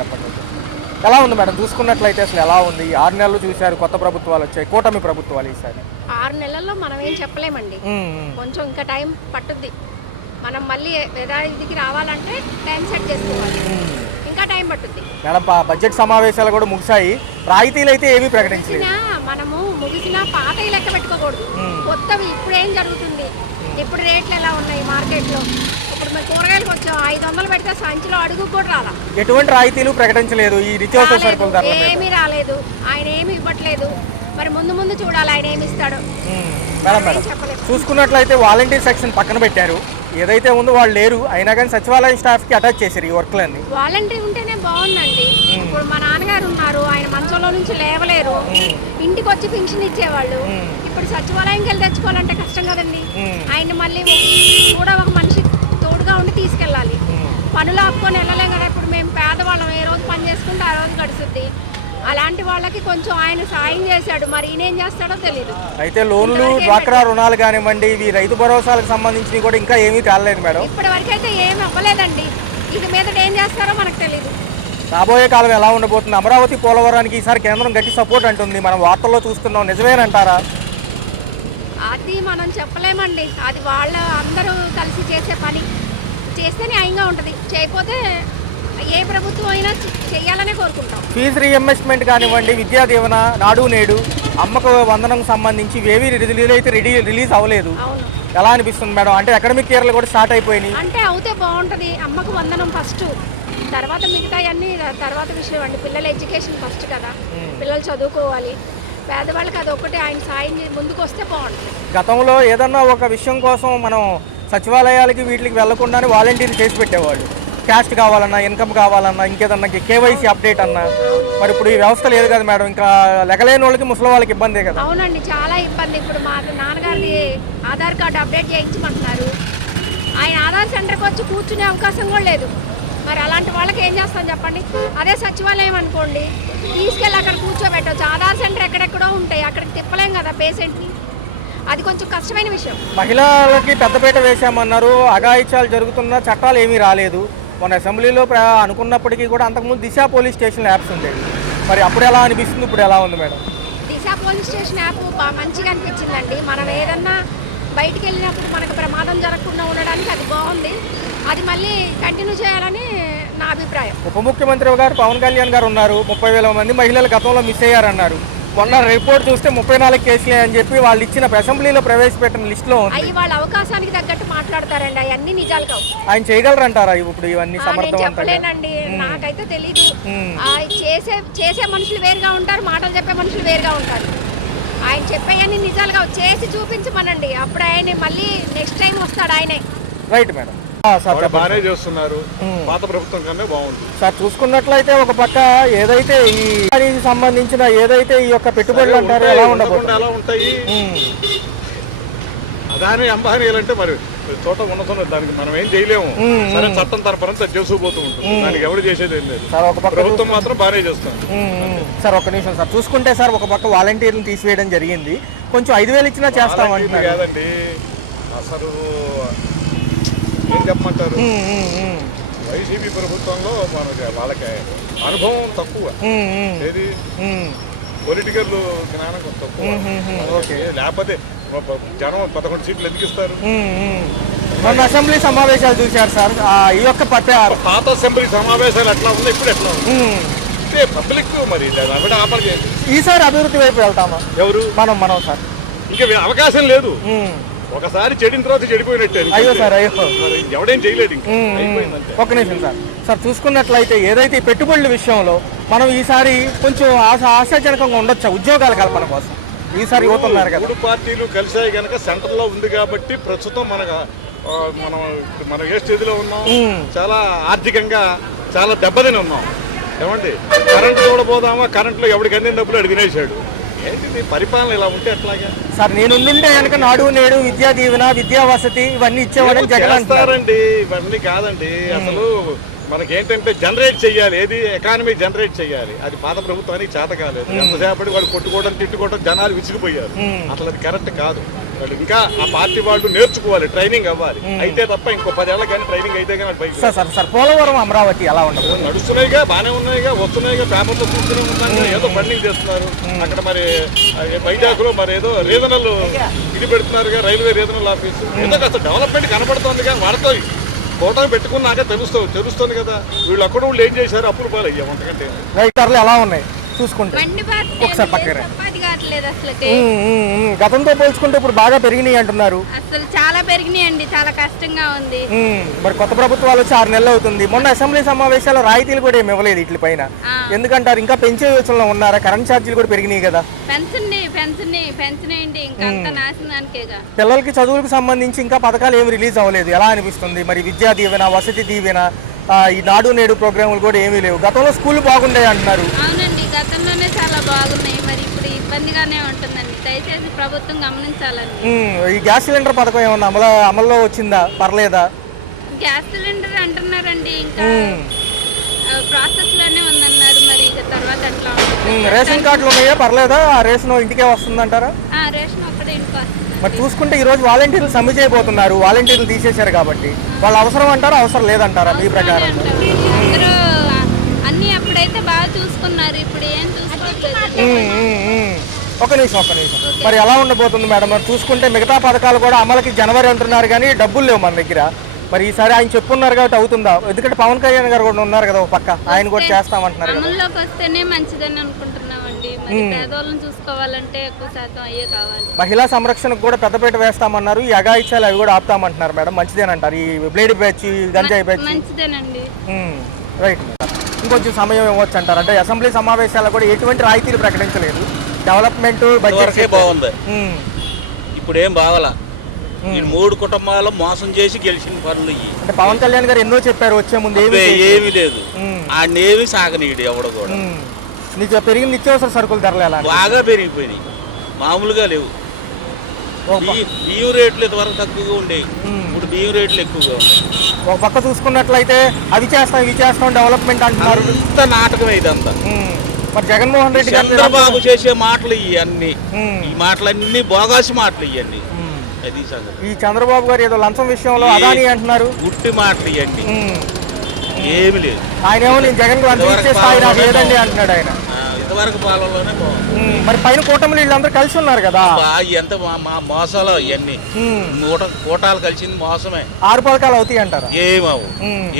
చెప్పండి. ఎలా ఉంది మేడం చూసుకున్నట్లయితే అసలు ఎలా ఉంది? 6 నెలలు చూశారు, కొత్త ప్రభుత్వాలు వచ్చాయి, కూటమి ప్రభుత్వాలు ఈసారి. 6 నెలల్లో మనం ఏం చెప్పలేమండి. కొంచెం ఇంకా టైం పట్టుద్ది. మనం మళ్ళీ యథావిధికి రావాలంటే టైం సెట్ చేసుకోవాలి. ఇంకా టైం పట్టుద్ది మేడం. బడ్జెట్ సమావేశాలు కూడా ముగిశాయి, రాయితీలు అయితే ఏమీ ప్రకటించలేదు. మనము ముగిసిన పాతవి లెక్క పెట్టుకోకూడదు, కొత్తవి. ఇప్పుడు ఏం జరుగుతుంది, ఇప్పుడు రేట్లు ఎలా ఉన్నాయి మార్కెట్లో? ఇప్పుడు మేము కూరగాయలకు వచ్చాం, 500 పెడితే సంచిలో అడుగు కూడా రాలా. ఎటువంటి రాయితీలు ప్రకటించలేదు ఈ నిత్యావసర సరుకుల ధరల మీద. ఏమీ రాలేదు, ఆయన ఏమి ఇవ్వట్లేదు. మరి ముందు ముందు చూడాలి ఆయన ఏమి ఇస్తాడో. మేడం చూసుకున్నట్లయితే వాలంటీర్ సెక్షన్ పక్కన పెట్టారు, ఏదైతే ఉందో వాళ్ళు లేరు, అయినా కానీ సచివాలయం స్టాఫ్ కి అటాచ్ చేశారు ఈ వర్క్లన్నీ. వాలంటీర్ ఉంటేనే బాగుందండి. ఇప్పుడు మా నాన్నగారు ఉన్నారు, ఆయన మంచంలో నుంచి లేవలేరు, ఇంటికి వచ్చి పింఛన్ ఇచ్చేవాళ్ళు. ఇప్పుడు సచివాలయంకి వెళ్ళి తెచ్చుకోవాలంటే కష్టం కదండి. ఆయన మళ్ళీ కూడా ఒక మనిషి తోడుగా ఉండి తీసుకెళ్ళాలి. పనులు ఆపుకొని వెళ్ళలేం కదా. ఇప్పుడు మేము పేదవాళ్ళం, ఏ రోజు పని చేసుకుంటే ఆ రోజు గడుస్తుంది. అలాంటి వాళ్ళకి కొంచెం ఆయన సాయం చేశాడు, మరి ఈయన ఏం చేస్తాడో తెలియదు. అయితే లోన్లు, డ్వాక్రా రుణాలు కానివ్వండి, ఇవి రైతు భరోసాలకు సంబంధించి కూడా ఇంకా ఏమీ తేలలేదు మేడం. ఇప్పటి వరకు అయితే ఏమి అవ్వలేదండి. ఇది మీద ఏం చేస్తారో మనకు తెలియదు. రాబోయే కాలం ఎలా ఉండబోతుంది? అమరావతి పోలవరానికి ఈసారి కేంద్రం గట్టి సపోర్ట్ అంటుంది, మనం వార్తల్లో చూస్తున్నాం, నిజమేనంటారా? అది మనం చెప్పలేమండి. అది వాళ్ళ అందరూ కలిసి చేసే పని. చేస్తే న్యాయంగా ఉంటుంది, చేయకపోతే ఏ ప్రభుత్వం అయినా చేయాలనే కోరుకుంటాం. ఫీజు రీఎంబర్స్మెంట్ కానివ్వండి, విద్యా దీవెన, నాడు నేడు, అమ్మకు వందనం సంబంధించి ఏవి రిలీజ్ అవ్వలేదు. ఎలా అనిపిస్తుంది మేడం? అంటే అకాడమిక్ ఇయర్లు కూడా స్టార్ట్ అయిపోయినాయి. అంటే అవుతే బాగుంటుంది. అమ్మకు వందనం ఫస్ట్, తర్వాత మిగతా అన్ని తర్వాత విషయం అండి. పిల్లల ఎడ్యుకేషన్ ఫస్ట్ కదా, పిల్లలు చదువుకోవాలి. పేదవాళ్ళకి అది ఒకటి ఆయన సాయం ముందుకు వస్తే బాగుంటుంది. గతంలో ఏదన్నా ఒక విషయం కోసం మనం సచివాలయాలకి వీటికి వెళ్లకుండానే వాలంటీర్లు చేసి పెట్టేవాళ్ళు. క్యాస్ట్ కావాలన్నా, ఇన్కమ్ కావాలన్నా, ఇంకేదన్నా కేవైసీ అప్డేట్ అన్నా. మరి ఇప్పుడు ఈ వ్యవస్థ లేదు కదా మేడం, ఇంకా లెగలేని వాళ్ళకి, ముసలి వాళ్ళకి ఇబ్బందే కదా. అవునండి, చాలా ఇబ్బంది. ఇప్పుడు మా నాన్నగారిది ఆధార్ కార్డు అప్డేట్ చేయించమంటున్నారు. ఆయన ఆధార్ సెంటర్కి వచ్చి కూర్చునే అవకాశం కూడా లేదు. మరి అలాంటి వాళ్ళకి ఏం చేస్తాం చెప్పండి? అదే సచివాలయం అనుకోండి, తీసుకెళ్ళి అక్కడ కూర్చోబెట్టవచ్చు. ఆధార్ సెంటర్ ఎక్కడెక్కడో ఉంటాయి, అక్కడికి తిప్పలేం కదా పేషెంట్ని. అది కొంచెం కష్టమైన విషయం. మహిళలకి పెద్దపీట వేశామన్నారు, అఘాయిత్యాలు జరుగుతున్న చట్టాలు ఏమీ రాలేదు. మన అసెంబ్లీలో అనుకున్నప్పటికీ కూడా అంతకుముందు దిశ పోలీస్ స్టేషన్ యాప్స్ ఉండేవి. మరి అప్పుడు ఎలా అనిపిస్తుంది, ఇప్పుడు ఎలా ఉంది మేడం? దిశ పోలీస్ స్టేషన్ యాప్ బాగా మంచిగా అనిపించిందండి. మనం ఏదన్నా బయటికి వెళ్ళినప్పుడు మనకు ప్రమాదం జరగకుండా ఉండడానికి అది బాగుంది. అది మళ్ళీ కంటిన్యూ చేయాలని నా అభిప్రాయం. ఉప ముఖ్యమంత్రి గారు పవన్ కళ్యాణ్ గారు ఉన్నారు, 30,000 మంది మహిళలు గతంలో మిస్ అయ్యారన్నారు. మొన్న రిపోర్ట్ చూస్తే 34 కేసులే అని చెప్పి వాళ్ళు ఇచ్చిన అసెంబ్లీలో ప్రవేశపెట్టిన లిస్టులో అవి వాళ్ళ అవకాశానికి తగ్గట్టు మాట్లాడతారండి. అవన్నీ నిజాలు కావు. ఆయన చేయగలరంటారా ఇప్పుడు ఇవన్నీ సమర్థవంతంగా? చెప్పలేనండి, నాకైతే తెలీదు. చేసే మనుషులు వేరుగా ఉంటారు, మాటలు చెప్పే మనుషులు వేరుగా ఉంటారు. ఆయన చెప్పేయన్నీ నిజాలు కావు, చేసి చూపించమనండి. అప్పుడు ఆయన మళ్ళీ నెక్స్ట్ టైం వస్తాడు ఆయనే. Right madam. బాగానే చేస్తున్నారు, పాత ప్రభుత్వం కన్నా బాగుంది సార్. చూసుకున్నట్లయితే ఒక పక్క ఏదైతే ఈ సంబంధించిన ఏదైతే ఈ యొక్క పెట్టుబడులు అంటారో ఎలా ఉండబోతుంది, ఎలా ఉంటాయి? అదాని అంబానీలు అంటే మరి చోట ఉన్నతున్నది, దానికి మనం ఏం చేయలేము. సరే, చట్టం తన పరంతా చేసుకుపోతూ ఉంటుంది, దానికి ఎవరు చేసేది ఏం లేదు. సార్ ఒక పక్క ప్రభుత్వం మాత్రం బాగానే చేస్తాం. సార్ ఒక నిమిషం సార్, చూసుకుంటే సార్ ఒక పక్క వాలంటీర్లు తీసివేయడం జరిగింది, కొంచెం 5,000 ఇచ్చినా చేస్తాం అంటున్నారు. కాదండి, అసలు ఏం చెప్పమంటారు, వైసీపీ ప్రభుత్వంలో వాళ్ళకి అనుభవం తక్కువ, ఏది పొలిటికల్ జ్ఞానం తక్కువ. లేకపోతే జనం 11 సీట్లు ఎందుకు ఇస్తారు? మొన్న అసెంబ్లీ సమావేశాలు చూశారు సార్, ఈ యొక్క పాత అసెంబ్లీ సమావేశాలు ఎట్లా ఉంది, ఇప్పుడు ఎట్లా ఉంది? పబ్లిక్ మరి ఆపడి ఈసారి అభివృద్ధి వైపు వెళ్తామా? ఎవరు? మనం సార్. ఇంకా అవకాశం లేదు. ఒకసారి చెడిన తర్వాత చెడిపోయినట్టే. అయ్యో సార్, అయ్యో మరి ఎవడేం చేయలేడు. ఒక నిమిషం సార్. సార్ చూసుకున్నట్లయితే ఏదైతే ఈ పెట్టుబడుల విషయంలో మనం ఈసారి కొంచెం ఆశాజనకంగా ఉండొచ్చా ఉద్యోగాల కల్పన కోసం? ఈసారి యువత ఉన్నారు కదా, 3 పార్టీలు కలిసాయి కనుక సెంటర్లో ఉంది కాబట్టి ప్రస్తుతం మనం ఏ స్టేజ్లో ఉన్నాం, చాలా ఆర్థికంగా చాలా దెబ్బతిని ఉన్నాం. ఏమండి, కరెంటు చూడబోదామా, కరెంట్లో ఎవరికి అందిన డబ్బులు అడిగి తినేసాడు. ఏంటి పరిపాలన ఇలా ఉంటే ఎట్లాగా సార్? నేనుంటే కనుక నాడు నేడు, విద్యా దీవెన, విద్యా వసతి ఇవన్నీ ఇచ్చేవాడని జగన్ అంటారండి. ఇవన్నీ కాదండి, అసలు మనకేంటంటే జనరేట్ చెయ్యాలి, ఏది ఎకానమీ జనరేట్ చెయ్యాలి. అది పాత ప్రభుత్వానికి చేత కాలేదు. ఎంతసేపటి వాడు కొట్టుకోవడం, తిట్టుకోవడం, జనాలు విసిగిపోయారు. అసలు అది కరెక్ట్ కాదు. వాళ్ళు ఇంకా ఆ పార్టీ వాళ్ళు నేర్చుకోవాలి, ట్రైనింగ్ అవ్వాలి. అయితే తప్ప ఇంకో 10 ఏళ్ళ కానీ ట్రైనింగ్ అయితే కానీ బయట సార్ పోలవరం అమరావతి ఎలా ఉండదు? నడుస్తున్నాయిగా, బాగానే ఉన్నాయిగా, వస్తున్నాయిగా, పేపర్లో చూస్తూనే ఉన్నాను. ఏదో ఫండింగ్ చేస్తున్నారు అక్కడ. మరి వైజాగ్ లో మరి ఏదో రీజనల్ ఇది పెడుతున్నారుగా, రైల్వే రీజనల్ ఆఫీసు. ఏదో కాస్త డెవలప్మెంట్ కనపడుతుంది కానీ వాళ్ళతో ఫోటో పెట్టుకున్నాక తెలుస్తుంది కదా వీళ్ళు అక్కడ వాళ్ళు ఏం చేశారు, అప్పులు పాలయ్యా వంటకంటే. రైటర్లు ఎలా ఉన్నాయి చూసుకుంటే ఒకసారి పక్కన. గతంతో పోల్చుకుంటే ఇప్పుడు బాగా పెరిగినాయి అంటున్నారు. అసలు చాలా పెరిగినాయి అండి, చాలా కష్టంగా ఉంది. మరి కొత్త ప్రభుత్వాలు వచ్చి 6 నెలలు అవుతుంది. మొన్న అసెంబ్లీ సమావేశాల రాయితీలు కూడా ఏమి ఇవ్వలేదు వీటి పైన. ఎందుకంటారు? ఇంకా పెంచే యోచనలో ఉన్నారా? కరెంట్ ఛార్జీలు కూడా పెరిగినాయి కదా. పెంచనేయండి ఇంకా అంత నాశనానికేగా. పిల్లలకి చదువులకు సంబంధించి ఇంకా పథకాలు ఏమి రిలీజ్ అవ్వలేదు. ఎలా అనిపిస్తుంది మరి? విద్యా దీవెన, వసతి దీవెన, ఈ నాడు నేడు ప్రోగ్రాములు కూడా ఏమీ లేవు. గతంలో స్కూల్ బాగుండే అంటున్నారు. అవునండి, గతంలోనే చాలా బాగున్నాయి. మరి ఇప్పుడు ఇబ్బందిగానే ఉంటుందండి. దయచేసి ప్రభుత్వం గమనించాలండి. ఈ గ్యాస్ సిలిండర్ పథకం ఏమన్నా అమల్లో వచ్చిందా? పర్లేదా? గ్యాస్ సిలిండర్ అంటున్నారండి, ఇంకా ప్రాసెస్ లోనే ఉందన్నారు. మరి ఇక తర్వాత ఎట్లా ఉంటుంది? రేషన్ కార్డులు ఉన్నాయా? పర్లేదా? ఆ రేషన్ ఇంటికే వస్తుందంటారా? రేషన్ ఒక్కటే ఇంటికి వస్తుంది. మరి చూసుకుంటే ఈ రోజు వాలంటీర్లు సమ్మె చేయబోతున్నారు. వాలంటీర్లు తీసేశారు కాబట్టి వాళ్ళు అవసరం అంటారా, అవసరం లేదంటారా మీ ప్రకారం? అందరూ అన్ని అప్పుడైతే బాగా చూసుకున్నారు, ఇప్పుడు ఏం చూసుకోవట్లేదు. ఒక నిమిషం. మరి ఎలా ఉండబోతుంది మేడం? మరి చూసుకుంటే మిగతా పథకాలు కూడా అమలుకి జనవరి అంటున్నారు కానీ డబ్బులు లేవు మన దగ్గర. మరి ఈసారి ఆయన చెప్పున్నారు కాబట్టి అవుతుందా? ఎందుకంటే పవన్ కళ్యాణ్ గారు కూడా ఉన్నారు కదా ఒక పక్క, ఆయన కూడా చేస్తామంటున్నారు. అమల్లోకి వస్తేనే మంచిదని అనుకుంటున్నామండి. మరి పేదోళ్ళని చూసుకోవాలంటే ఎక్కువ శాతం అయ్యే కావాలి. మహిళా సంరక్షణకు కూడా పెద్దపీట వేస్తామన్నారు. ఈ అఘాయిత్యాలు అవి కూడా ఆపుతామంటున్నారు మేడం. మంచిదేనంటారు? ఈ బ్లేడ్ బ్యాచ్, గంజాయి బ్యాచ్ మంచిదేనండి. రైట్. ఇంకొంచెం సమయం ఇవ్వచ్చు అంటారు. అంటే అసెంబ్లీ సమావేశాల్లో కూడా ఎటువంటి రాయితీలు ప్రకటించలేదు. డెవలప్మెంట్ బడ్జెట్ బాగుంది, ఇప్పుడు ఏం బాగాలా. ఈ 3 కుటుంబాలు మోసం చేసి గెలిచిన పనులు ఇవి. అంటే పవన్ కళ్యాణ్ గారు ఎన్నో చెప్పారు వచ్చే ముందు, ఏమీ లేదు. ఆడేమి సాగనీడు ఎవడు కూడా. నీకు పెరిగిన నిత్యావసర సరుకులు ధరలు ఎలా? బాగా పెరిగిపోయినాయి, మామూలుగా లేవు. బియ్యం రేట్లు ఇంతవరకు తక్కువగా ఉండేవి, ఇప్పుడు బియ్యం రేట్లు ఎక్కువగా ఉన్నాయి. ఒక పక్క చూసుకున్నట్లయితే అవి చేస్తాం ఇవి చేస్తాం డెవలప్మెంట్ అంటున్నారు. అంత నాటకం ఇదంతా. మరి జగన్మోహన్ రెడ్డి గారు చంద్రబాబు చేసే మాటలు ఇవన్నీ, ఈ మాటలన్నీ బోగాసి మాటలు ఇవన్నీ. అది సంగతి. ఈ చంద్రబాబు గారు ఏదో లంచం విషయంలో అదాని అంటున్నారు, గుట్టి మాటలు ఇవన్నీ ఏమి లేదు. ఆయన ఏమో నేను జగన్ ఇచ్చే స్థాయి నాకు లేదండి అంటున్నాడు ఆయన. ఇంతవరకు పాలనలోనే బాగుంది. మరి పైన కూటమిలు వీళ్ళందరూ కలిసి ఉన్నారు కదా. ఎంత మోసాలు ఇవన్నీ, కూటాలు కలిసింది మోసమే. 6 పథకాలు అవుతాయి అంటారా? ఏమవు,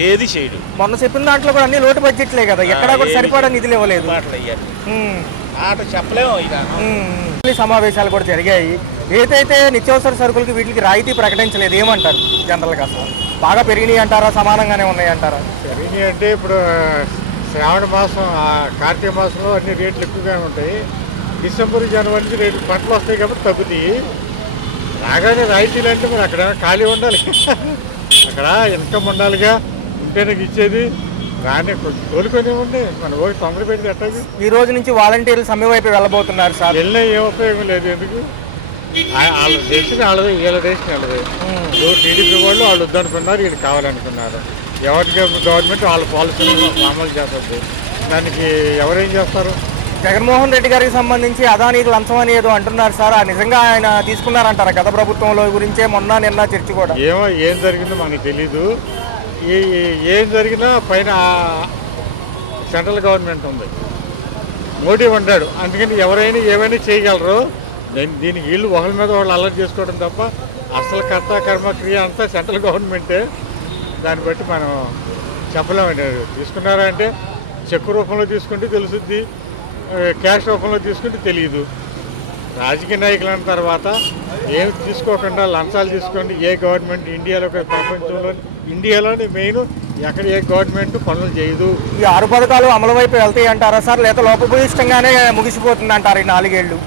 ఏది చేయడు. మొన్న చెప్పిన దాంట్లో కూడా అన్ని లోటు బడ్జెట్లే కదా, ఎక్కడా కూడా సరిపడా నిధులు ఇవ్వలేదు. మాటలు ఇవన్నీ ఆట చెప్పలేము. ఇక సమావేశాలు కూడా జరిగాయి. ఏదైతే నిత్యావసర సరుకులకి వీటికి రాయితీ ప్రకటించలేదు, ఏమంటారు జనరల్గా? అసలు బాగా పెరిగినాయి అంటారా, సమానంగానే ఉన్నాయి అంటారా? పెరిగినాయి అంటే ఇప్పుడు శ్రావణ మాసం, కార్తీక మాసంలో అన్ని రేట్లు ఎక్కువగానే ఉంటాయి. డిసెంబర్, జనవరి నుంచి రేట్లు పంటలు వస్తాయి కాబట్టి తగ్గుతాయి. రాగానే రాయితీలు అంటే మరి అక్కడ ఖాళీ ఉండాలి, అక్కడ ఇన్కమ్ ఉండాలిగా, ఉంటేనే ఇచ్చేది. రాని కోలుకొని ఉండే మన ఓటు తొందర పెడితే ఎట్టది. ఈ రోజు నుంచి వాలంటీర్లు సమ్మె వైపు వెళ్ళబోతున్నారు సార్. వెళ్ళినా ఏం ఉపయోగం లేదు. ఎందుకు? వాళ్ళ దేశం వాళ్ళది, వీళ్ళ దేశం వాళ్ళది. టీడీపీ వాళ్ళు వద్దనుకున్నారు, వీళ్ళు కావాలనుకున్నారు. ఎవరికి గవర్నమెంట్ వాళ్ళ పాలసీలు అమలు చేస్తుంది. దానికి ఎవరేం చేస్తారు? జగన్మోహన్ రెడ్డి గారికి సంబంధించి అదానీకి లంచం అని ఏదో అంటున్నారు సార్. నిజంగా ఆయన తీసుకున్నారంటారా గత ప్రభుత్వంలో గురించే మొన్న నిన్న చర్చ కూడా? ఏం జరిగిందో మనకు తెలీదు. ఏం జరిగినా పైన సెంట్రల్ గవర్నమెంట్ ఉంది, మోడీ ఉన్నాడు. అందుకని ఎవరైనా ఏమైనా చేయగలరు. దీనికి వీళ్ళు ఒకరి మీద వాళ్ళు అలర్ట్ చేసుకోవడం తప్ప అసలు కర్త కర్మ క్రియ అంతా సెంట్రల్ గవర్నమెంటే. దాన్ని బట్టి మనం చెప్పలేమండి. తీసుకున్నారా అంటే చెక్కు రూపంలో తీసుకుంటే తెలుసుద్ది, క్యాష్ రూపంలో తీసుకుంటే తెలియదు. రాజకీయ నాయకులు అన్న తర్వాత ఏమి తీసుకోకుండా లంచాలు తీసుకోండి. ఏ గవర్నమెంట్ ఇండియాలో, ప్రపంచంలో, ఇండియాలోనే మెయిన్ ఎక్కడ ఏ గవర్నమెంట్ పనులు చేయదు. ఈ 6 పథకాలు అమలు వైపు వెళ్తాయి అంటారా సార్, లేదా లోపభూయిష్టంగానే ముగిసిపోతుంది అంటారు ఈ 4 ఏళ్ళు?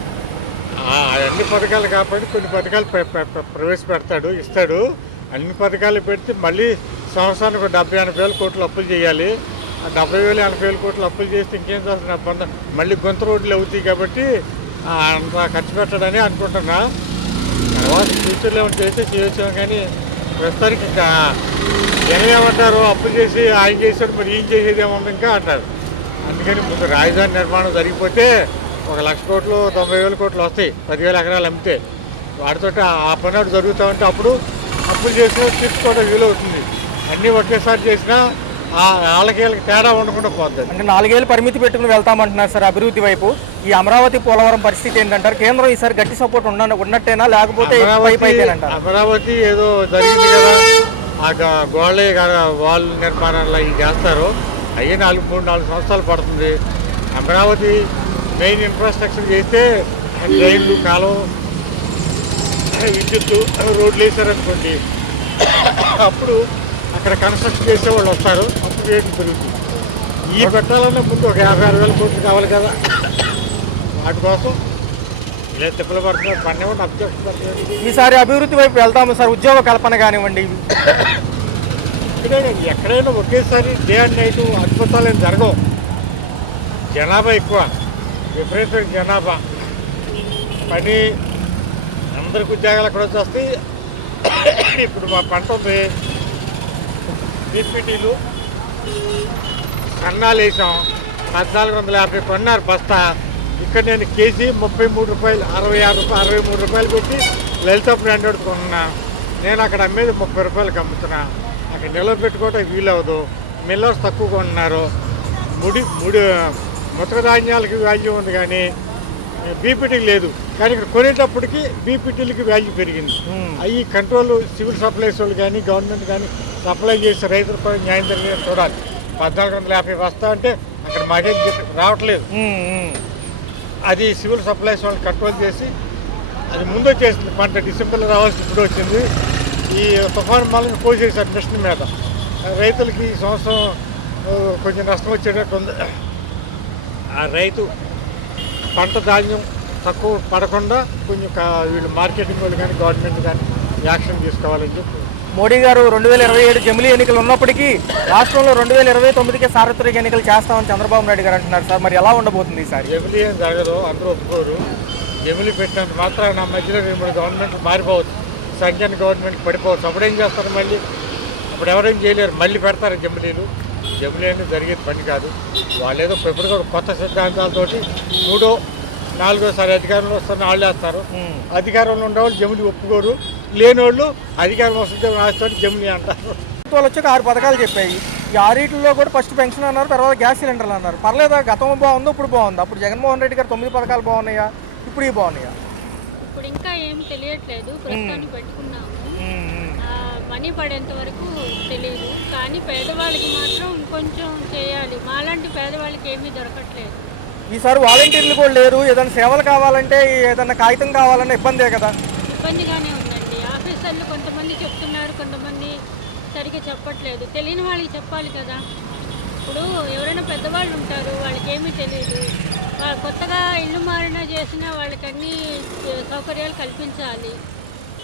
అన్ని పథకాలు కాబట్టి కొన్ని పథకాలు ప్రవేశపెడతాడు, ఇస్తాడు. అన్ని పథకాలు పెడితే మళ్ళీ సంవత్సరానికి 70-80 కోట్లు అప్పులు చేయాలి. ఆ 70,000-80,000 కోట్లు అప్పులు చేస్తే ఇంకేం చేస్తున్నా, మళ్ళీ గొంత రోడ్లు అవుతాయి కాబట్టి అంత ఖర్చు పెట్టడని అనుకుంటున్నా. తర్వాత ఫ్యూచర్లో ఏమైనా చేస్తే చేయొచ్చు, కానీ ప్రస్తుతానికి ఇంకా ఏమంటారు, అప్పులు చేసి ఆయన చేశాడు మరి ఏం చేసేది ఏముంది ఇంకా అంటారు. అందుకని ముందు రాజధాని నిర్మాణం జరిగిపోతే 1,00,000 కోట్లు 90,000 కోట్లు వస్తాయి, 10,000 ఎకరాలు అమ్మితే. వాటితో ఆ పని ఒకటి జరుగుతూ ఉంటే అప్పుడు అప్పులు చేసినా తీసుకోవడం వీలవుతుంది. అన్నీ ఒకేసారి చేసినా వాళ్ళకి తేడా ఉండకుండా పోతుంది. అంటే 4 ఏళ్ళు పరిమితి పెట్టుకుని వెళ్తామంటున్నారు సార్ అభివృద్ధి వైపు. ఈ అమరావతి పోలవరం పరిస్థితి ఏంటంటారు? కేంద్రం ఈసారి గట్టి సపోర్ట్ ఉన్నట్టేనా లేకపోతే అమరావతి ఏదో జరిగింది కదా, ఆ గోళ్ళ వాల్ నిర్మాణాలు ఇవి చేస్తారు, అయ్యే 3-4 సంవత్సరాలు పడుతుంది. అమరావతి మెయిన్ ఇన్ఫ్రాస్ట్రక్చర్ చేస్తే రైళ్లు, కాలువ, విద్యుత్తు, రోడ్లు వేసారనుకోండి, అప్పుడు అక్కడ కన్స్ట్రక్షన్ చేసేవాళ్ళు వస్తారు, అప్పుడు రేట్లు పెరుగుతుంది. ఈ పెట్టాలన్నా ముందు ఒక 56,000 కోట్లు కావాలి కదా, వాటి కోసం ఇలా తిప్పలు పడుతున్నారు. పన్నేవాళ్ళు అబ్జెక్షన్ పడుతుంది. ఈసారి అభివృద్ధి వైపు వెళ్తాము సార్, ఉద్యోగ కల్పన కానివ్వండి. ఎక్కడైనా ఒకేసారి డే అండ్ నైట్ అద్భుతాలు ఏం జరగవు. జనాభా ఎక్కువ, విపరీతమైన జనాభా, పని, అందరికి ఉద్యోగాలు ఎక్కడ వచ్చేస్తాయి. ఇప్పుడు మా పంట ఉంది, బీపీటీలు సన్నాలు వేసాం, 1450 కొన్నారు బస్తా. ఇక్కడ నేను కేజీ 33 రూపాయలు, 63 రూపాయలు పెట్టి లలిత బ్రాండెడ్ కొన్నా. నేను అక్కడ అమ్మేది 30 రూపాయలకి అమ్ముతున్నా. అక్కడ నిల్వ పెట్టుకోవటం వీలవదు, మిల్లర్స్ తక్కువ కొన్నారు. ముతక ధాన్యాలకి వాల్యూ ఉంది కానీ బీపీటీకి లేదు. కానీ ఇక్కడ కొనేటప్పటికి బీపీటీలకి వాల్యూ పెరిగింది. అవి కంట్రోల్ సివిల్ సప్లైస్ వాళ్ళు కానీ గవర్నమెంట్ కానీ సప్లై చేసి రైతులకు న్యాయం జరిగేది చూడాలి. 1450 వస్తా అంటే అక్కడ మాకేం రావట్లేదు. అది సివిల్ సప్లైస్ వాళ్ళు కంట్రోల్ చేసి అది ముందు వచ్చేసింది. పంట డిసెంబర్లో రావాల్సి ఇప్పుడు వచ్చింది. ఈ తుఫాను మాలను కోసేసారు మిషన్ మీద. రైతులకి ఈ సంవత్సరం కొంచెం నష్టం వచ్చేటట్టు ఉంది. ఆ రైతు పంట ధాన్యం తక్కువ పడకుండా కొంచెం వీళ్ళు మార్కెటింగ్ వాళ్ళు కానీ గవర్నమెంట్ కానీ యాక్షన్ తీసుకోవాలని చెప్పి మోడీ గారు 2027 జమిలీ ఎన్నికలు ఉన్నప్పటికీ రాష్ట్రంలో 2029కే సార్వత్రిక ఎన్నికలు చేస్తామని చంద్రబాబు నాయుడు గారు అంటున్నారు సార్. మరి ఎలా ఉండబోతుంది ఈసారి? జమిలీ ఏం జరగదు, అందరూ ఒప్పుకోరు. జమిలీ పెట్టినంత మాత్రం నా మధ్యలో 2-3 గవర్నమెంట్ మారిపోవచ్చు, సంఖ్యాన్ని గవర్నమెంట్ పడిపోవచ్చు. అప్పుడు ఏం చేస్తారు? మళ్ళీ అప్పుడు ఎవరేం చేయలేరు, మళ్ళీ పెడతారు జమిలీలు. జమిలీ అనేది జరిగేది పని కాదు. వాళ్ళు ఏదో ఇప్పుడు కూడా కొత్త సిద్ధాంతాలతోటి 3వ-4వసారి అధికారంలో వస్తున్న వాళ్ళు వేస్తారు. అధికారంలో ఉండేవాళ్ళు జమిలీ ఒప్పుకోరు, లేనివాళ్ళు అధికారం వస్తుంటే రాష్ట్రానికి జమిలీ అంటారు. వాళ్ళు వచ్చాక 6 పథకాలు చెప్పాయి. ఈ 6టిలో కూడా ఫస్ట్ పెన్షన్ అన్నారు, తర్వాత గ్యాస్ సిలిండర్లు అన్నారు. పర్లేదా? గతం బాగుందో ఇప్పుడు బాగుంది? అప్పుడు జగన్మోహన్ రెడ్డి గారు 9 పథకాలు బాగున్నాయా, ఇప్పుడు ఇవి బాగున్నాయా? ఇప్పుడు ఇంకా ఏం తెలియట్లేదు, ప్రస్తుతానికి పెట్టుకున్నాము. మనీ పడేంత వరకు తెలియదు, కానీ పేదవాళ్ళకి మాత్రం ఇంకొంచెం చేయాలి. మాలాంటి పేదవాళ్ళకి ఏమీ దొరకట్లేదు. ఈసారి వాలంటీర్లు కూడా లేరు. ఏదైనా సేవలు కావాలంటే, ఏదైనా కాగితం కావాలన్నా ఇబ్బందే కదా? ఇబ్బందిగానే ఉందండి. ఆఫీసర్లు కొంతమంది చెప్తున్నారు, కొంతమంది సరిగ్గా చెప్పట్లేదు. తెలియని వాళ్ళకి చెప్పాలి కదా. ఇప్పుడు ఎవరైనా పెద్దవాళ్ళు ఉంటారు, వాళ్ళకి ఏమీ తెలియదు. వాళ్ళు కొత్తగా ఇల్లు మారినా చేసినా వాళ్ళకి అన్ని సౌకర్యాలు కల్పించాలి.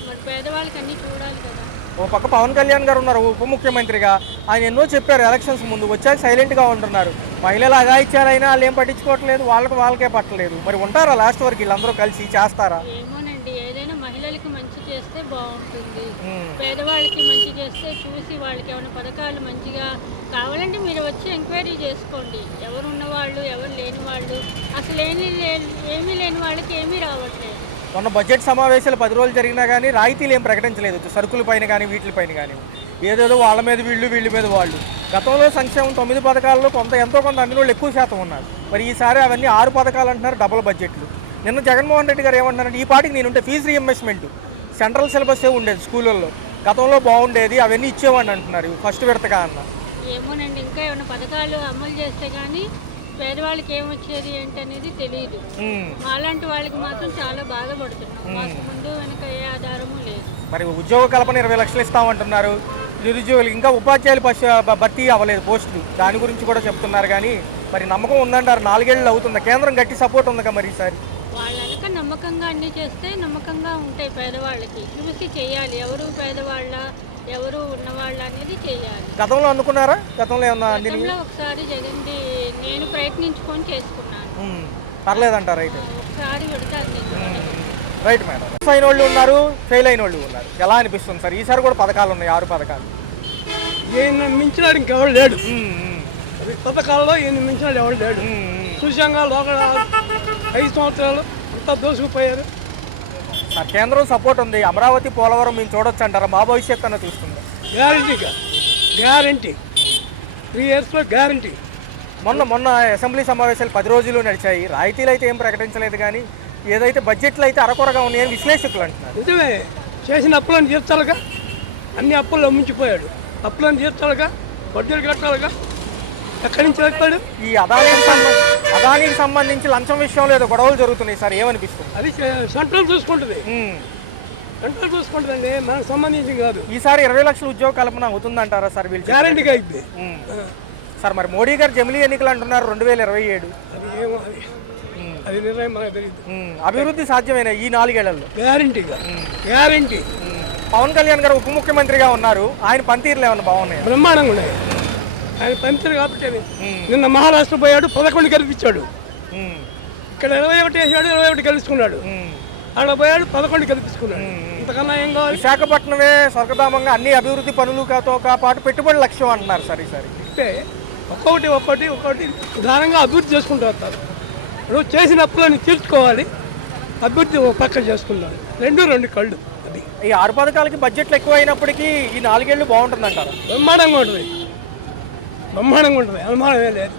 మరి పేదవాళ్ళకి అన్నీ చూడాలి కదా. ఓ పక్క పవన్ కళ్యాణ్ గారు ఉన్నారు ఉప ముఖ్యమంత్రిగా. ఆయన ఎన్నో చెప్పారు ఎలక్షన్స్ ముందు, వచ్చాక సైలెంట్గా ఉంటున్నారు. మహిళలు అగా ఇచ్చారైనా వాళ్ళు ఏం పట్టించుకోవట్లేదు, వాళ్ళకే పట్టలేదు. మరి ఉంటారా లాస్ట్ వరకు వీళ్ళందరూ కలిసి చేస్తారా? ఏమోనండి, ఏదైనా మహిళలకి మంచి చేస్తే బాగుంటుంది. పేదవాళ్ళకి మంచి చేస్తే చూసి వాళ్ళకి ఏమైనా పథకాలు మంచిగా కావాలంటే మీరు వచ్చి ఎంక్వైరీ చేసుకోండి. ఎవరు ఉన్నవాళ్ళు, ఎవరు లేని వాళ్ళు, అసలు ఏమీ లేని వాళ్ళకి ఏమీ రావట్లేదు. మొన్న బడ్జెట్ సమావేశాలు 10 రోజులు జరిగినా కానీ రాయితీలు ఏం ప్రకటించలేదు, సరుకుల పైన కానీ వీటిపైన కానీ. ఏదేదో వాళ్ళ మీద వీళ్ళ మీద వాళ్ళు. గతంలో సంక్షేమం 9 పథకాల్లో ఎంతో కొంత అన్ని రోజులు ఎక్కువ శాతం ఉన్నారు. మరి ఈసారి అవన్నీ 6 పథకాలు అంటున్నారు, డబుల్ బడ్జెట్లు. నిన్న జగన్మోహన్ రెడ్డి గారు ఏమంటున్నారంటే, ఈ పాటికి నేనుంటే ఫీజు రీఎంబర్స్మెంట్ సెంట్రల్ సిలబస్సే ఉండేది స్కూళ్ళల్లో, గతంలో బాగుండేది, అవన్నీ ఇచ్చేవాడిని అంటున్నారు ఫస్ట్ విడతగా అన్న. ఏమోనండి, ఇంకా ఏమైనా పథకాలు అమలు చేస్తే కానీ పేదవాళ్ళకి ఏమొచ్చేది ఏంటి అనేది తెలియదు. అలాంటి వాళ్ళకి మాత్రం చాలా బాధపడుతున్నాం. మాకు ముందు వెనక ఏ ఆధారము లేదు. మరి ఉద్యోగ కల్పన 20 లక్షలు ఇస్తామంటున్నారు. నిరుద్యోగులు ఇంకా ఉపాధ్యాయులు భర్తీ అవ్వలేదు పోస్టులు, దాని గురించి కూడా చెప్తున్నారు. కానీ మరి నమ్మకం ఉందంటారు? 4 ఏళ్ళు అవుతుంది, కేంద్రం గట్టి సపోర్ట్ ఉందిగా మరి ఈసారి? వాళ్ళక నమ్మకంగా అన్నీ చేస్తే నమ్మకంగా ఉంటాయి. పేదవాళ్ళకి చూసి చేయాలి, ఎవరు పేదవాళ్ళ ఎవరు ఉన్నవాళ్ళ అనేది చేయాలి. గతంలో అనుకున్నారా? గతంలో ఏమన్నా ఒకసారి జగన్ది నేను ప్రయత్నించుకొని చేసుకున్నాను. పర్లేదంటారు అయితే? ఒకసారి పెడతారు. Right madam. అయిన వాళ్ళు ఉన్నారు, ఫెయిల్ అయిన వాళ్ళు ఉన్నారు. ఎలా అనిపిస్తుంది సార్? ఈసారి కూడా పథకాలు ఉన్నాయి, 6 పథకాలు. ఈయన మించినాడు ఇంకెవరు లేడు. పథకాల్లో ఈయన మించినాడు ఎవరు లేడు. చూసాంగా లోకల్ 5 సంవత్సరాలు అంతా దోసుకుపోయారు. సార్ కేంద్రం సపోర్ట్ ఉంది, అమరావతి పోలవరం మేము చూడొచ్చు అంటారా? మా భవిష్యత్తు అన్న చూస్తుంది. గ్యారంటీగా, గ్యారంటీ 3 ఇయర్స్లో గ్యారంటీ. మొన్న అసెంబ్లీ సమావేశాలు 10 రోజులు నడిచాయి. రాయితీలు అయితే ఏం ప్రకటించలేదు, కానీ ఏదైతే బడ్జెట్లు అయితే అరకొరగా ఉన్నాయని విశ్లేషకులు అంటున్నారు. నిజమే, చేసిన అప్పులను తీర్చాలిగా, అన్ని అప్పుల్లో ముంచిపోయాడు. అప్పులను తీర్చాలిగా, వడ్డీలు కట్టాలిగా, ఎక్కడి నుంచి కట్టాడు? ఈ అదానికి సంబంధించి లంచం విషయంలో ఏదో గొడవలు జరుగుతున్నాయి సార్, ఏమనిపిస్తుంది? అది సెంట్రల్ చూసుకుంటుంది, సెంట్రల్ చూసుకుంటుందండి, మనకు సంబంధించి కాదు. ఈసారి 20 లక్షల ఉద్యోగ కల్పన అవుతుందంటారా సార్ వీళ్ళు? గ్యారంటీగా అయింది. సార్ మరి మోడీ గారు జమిలీ ఎన్నికలు అంటున్నారు 2027. అది ఏమో అది నిర్ణయం మనకు తెలియదు. అభివృద్ధి సాధ్యమైన ఈ 4 ఏళ్లలో గ్యారంటీగా, గ్యారంటీ. పవన్ కళ్యాణ్ గారు ఉప ముఖ్యమంత్రిగా ఉన్నారు, ఆయన పనితీరులు ఏమన్నా బాగున్నాయి? బ్రహ్మాండంగా ఉన్నాయి ఆయన పనితీరు. కాబట్టి నిన్న మహారాష్ట్ర పోయాడు, 11 గెలిపించాడు. ఇక్కడ 21 వేసాడు, 21 గెలుచుకున్నాడు. ఆడ పోయాడు, 11 గెలిపించుకున్నాడు. ఇంతకన్నా ఏం కావాలి? విశాఖపట్నమే స్వర్గధామంగా అన్ని అభివృద్ధి పనులతో పాటు పెట్టుబడి లక్ష్యం అంటున్నారు సార్ ఈసారి. అంటే ఒక్కొక్కటి ప్రధానంగా అభివృద్ధి చేసుకుంటూ వస్తారు. నువ్వు చేసిన అప్పులను తీర్చుకోవాలి, అభివృద్ధి ఒక పక్క చేసుకున్నాను. రెండు కళ్ళు. అది ఈ 6 పథకాలకి బడ్జెట్లు ఎక్కువ అయినప్పటికీ ఈ 4 ఏళ్ళు బాగుంటుందంటారా? బ్రహ్మాండంగా ఉంటుంది, బ్రహ్మాండంగా ఉంటుంది, అనుమానమే లేదు.